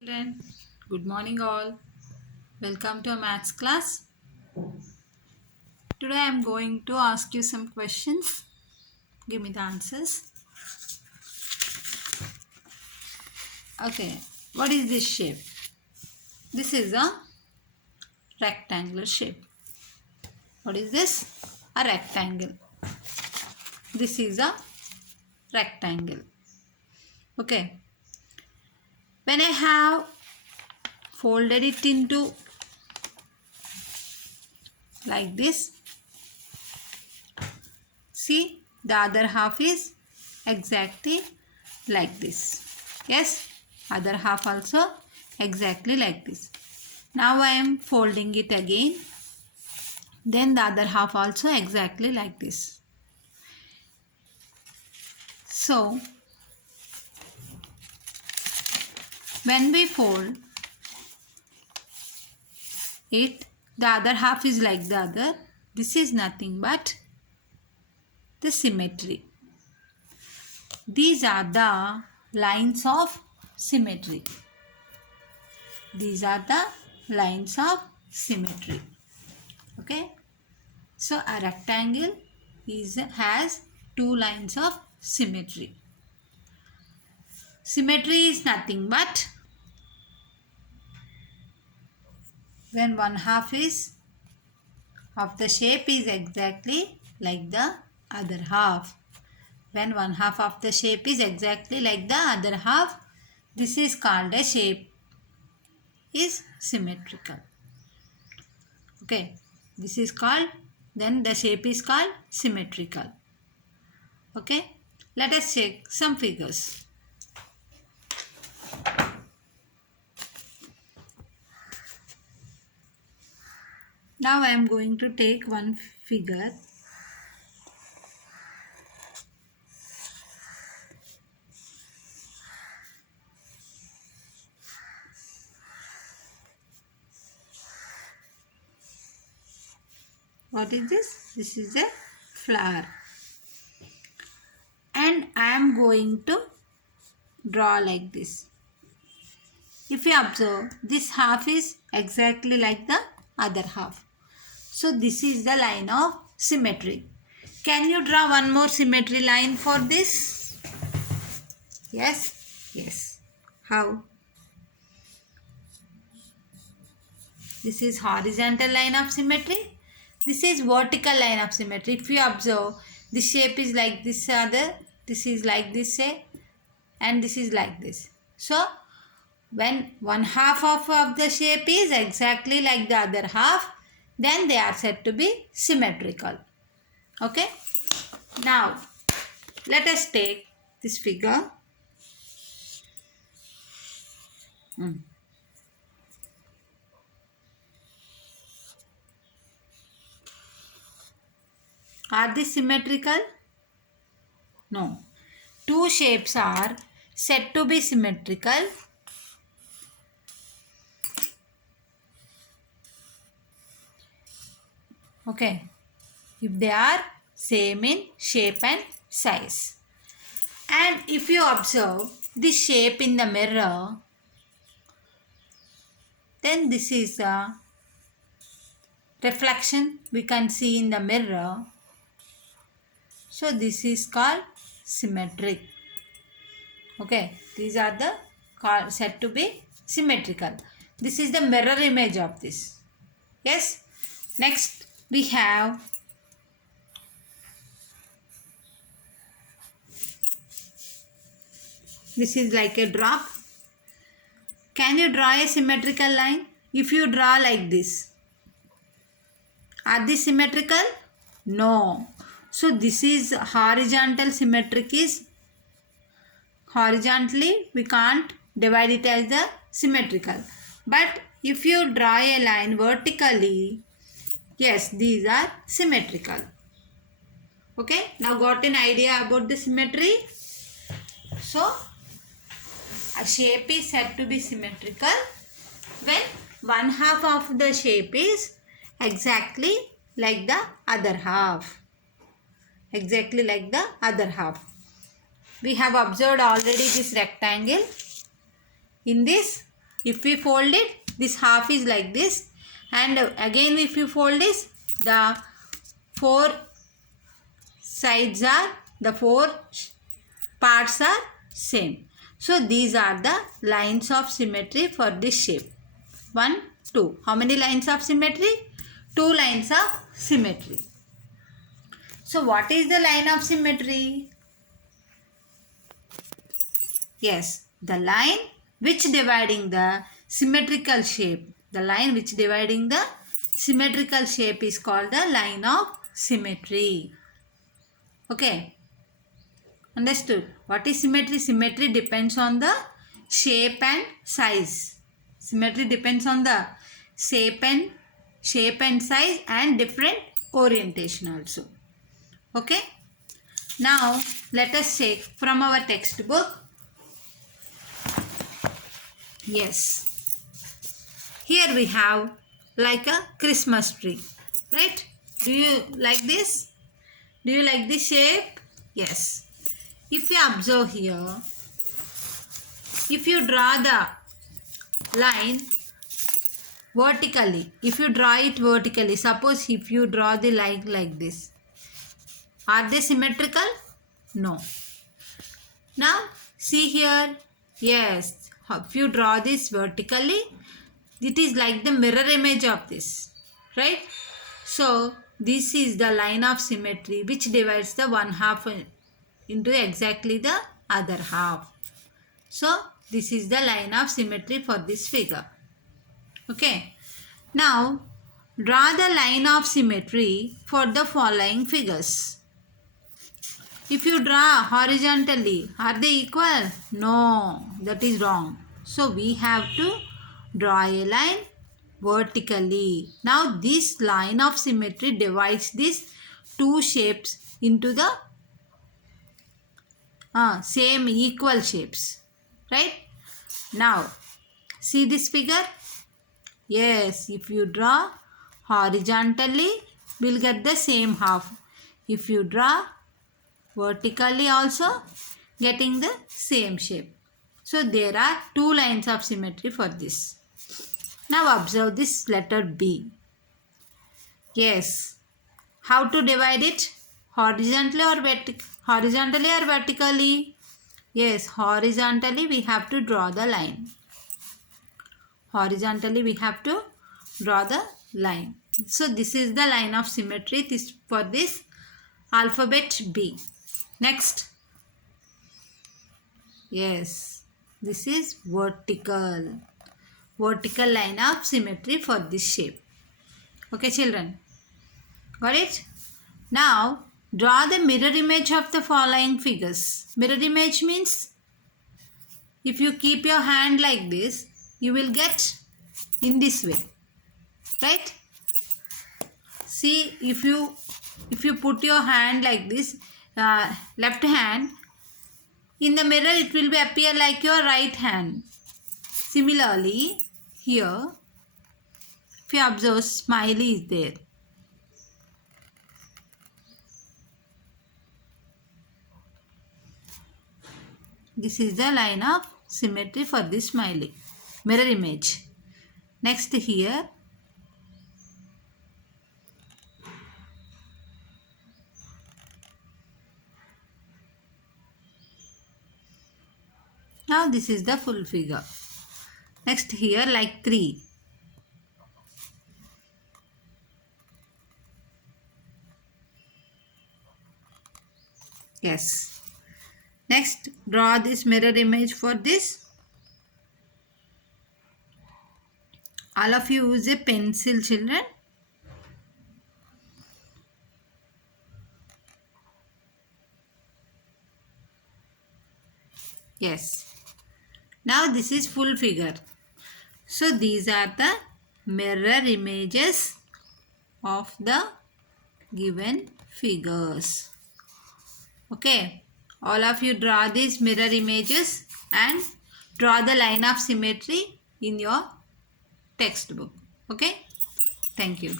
Children, good morning all. Welcome to a maths class. Today I am going to ask you some questions. Give me the answers. Okay, what is this shape? This is a rectangular shape. What is this? A rectangle. This is a rectangle. Okay. When I have folded it into like this, see, the other half is exactly like this. Yes, other half also exactly like this. Now I am folding it again. Then the other half also exactly like this. So, when we fold it, the other half is like the other. This is nothing but the symmetry. These are the lines of symmetry. These are the lines of symmetry. Okay. So a rectangle has two lines of symmetry. Symmetry is nothing but when one half of the shape is exactly like the other half. When one half of the shape is exactly like the other half, this is called a shape is symmetrical. Okay, this is called, then the shape is called symmetrical. Okay, let us check some figures. Now I am going to take one figure. What is this? This is a flower. And I am going to draw like this. If you observe, this half is exactly like the other half. So this is the line of symmetry. Can you draw one more symmetry line for this? Yes? Yes. How? This is horizontal line of symmetry. This is vertical line of symmetry. If you observe, this shape is like this other, this is like this shape, and this is like this. So, when one half of the shape is exactly like the other half, then they are said to be symmetrical. Okay? Now, let us take this figure. Are they symmetrical? No. Two shapes are said to be symmetrical. Okay. If they are same in shape and size. And if you observe this shape in the mirror, then this is a reflection we can see in the mirror. So this is called symmetric. Okay, these are the said to be symmetrical. This is the mirror image of this. Yes. Next we have this is like a drop. Can you draw a symmetrical line? If you draw like this, are these symmetrical? No. So this is horizontal symmetric is horizontally we can't divide it as the symmetrical. But if you draw a line vertically, yes, these are symmetrical. Okay, now got an idea about the symmetry? So, a shape is said to be symmetrical when one half of the shape is exactly like the other half. Exactly like the other half. We have observed already this rectangle. In this, if we fold it, this half is like this, and again if you fold this, the four sides are, the four parts are same. So these are the lines of symmetry for this shape. 1, 2. How many lines of symmetry? 2 lines of symmetry. So what is the line of symmetry? Yes, the line which dividing the symmetrical shape. The line which dividing the symmetrical shape is called the line of symmetry. Okay. Understood? What is symmetry? Symmetry depends on the shape and size. Symmetry depends on the shape and size and different orientation also. Okay. Now let us check from our textbook. Yes. Here we have like a Christmas tree. Right? Do you like this? Do you like this shape? Yes. If you observe here, if you draw the line vertically, if you draw it vertically, suppose if you draw the line like this, are they symmetrical? No. Now see here, yes, if you draw this vertically, it is like the mirror image of this, right? So this is the line of symmetry which divides the one half into exactly the other half. So this is the line of symmetry for this figure. Okay. Now draw the line of symmetry for the following figures. If you draw horizontally, are they equal? No, that is wrong. So we have to draw a line vertically. Now this line of symmetry divides these two shapes into the same equal shapes, right? Now see this figure. Yes, if you draw horizontally, we'll get the same half. If you draw vertically also, getting the same shape. So there are two lines of symmetry for this. Now observe this letter B. Yes, how to divide it? Horizontally or vertically? Yes, horizontally we have to draw the line. Horizontally we have to draw the line. So this is the line of symmetry for this alphabet B. Next. Yes, this is vertical. Vertical line of symmetry for this shape. Okay children, got it? Now draw the mirror image of the following figures. Mirror image means if you keep your hand like this, you will get in this way, right? See, if you put your hand like this, left hand, in the mirror it will be appear like your right hand. Similarly, here, if you observe, smiley is there. This is the line of symmetry for this smiley. Mirror image. Next here. Now this is the full figure. Next here like 3. Yes. Next draw this mirror image for this. All of you use a pencil, children. Yes. Now this is full figure. So these are the mirror images of the given figures. Okay. All of you draw these mirror images and draw the line of symmetry in your textbook. Okay. Thank you.